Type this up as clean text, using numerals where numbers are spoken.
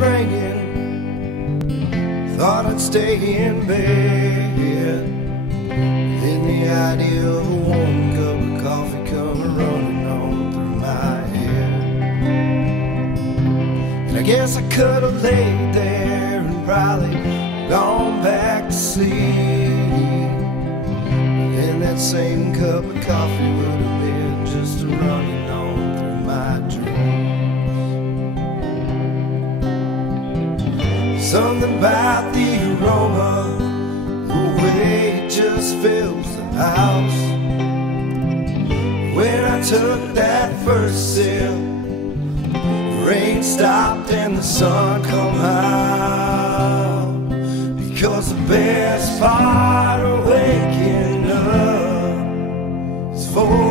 ringing, thought I'd stay in bed. Then the idea of a warm cup of coffee come running on through my head. And I guess I could have laid there and probably gone back to sleep. And that same cup of coffee would have been just a running on through my dreams. Something about the aroma, the way it just fills the house. When I took that first sip, the rain stopped and the sun come out. Because the best part of waking up is for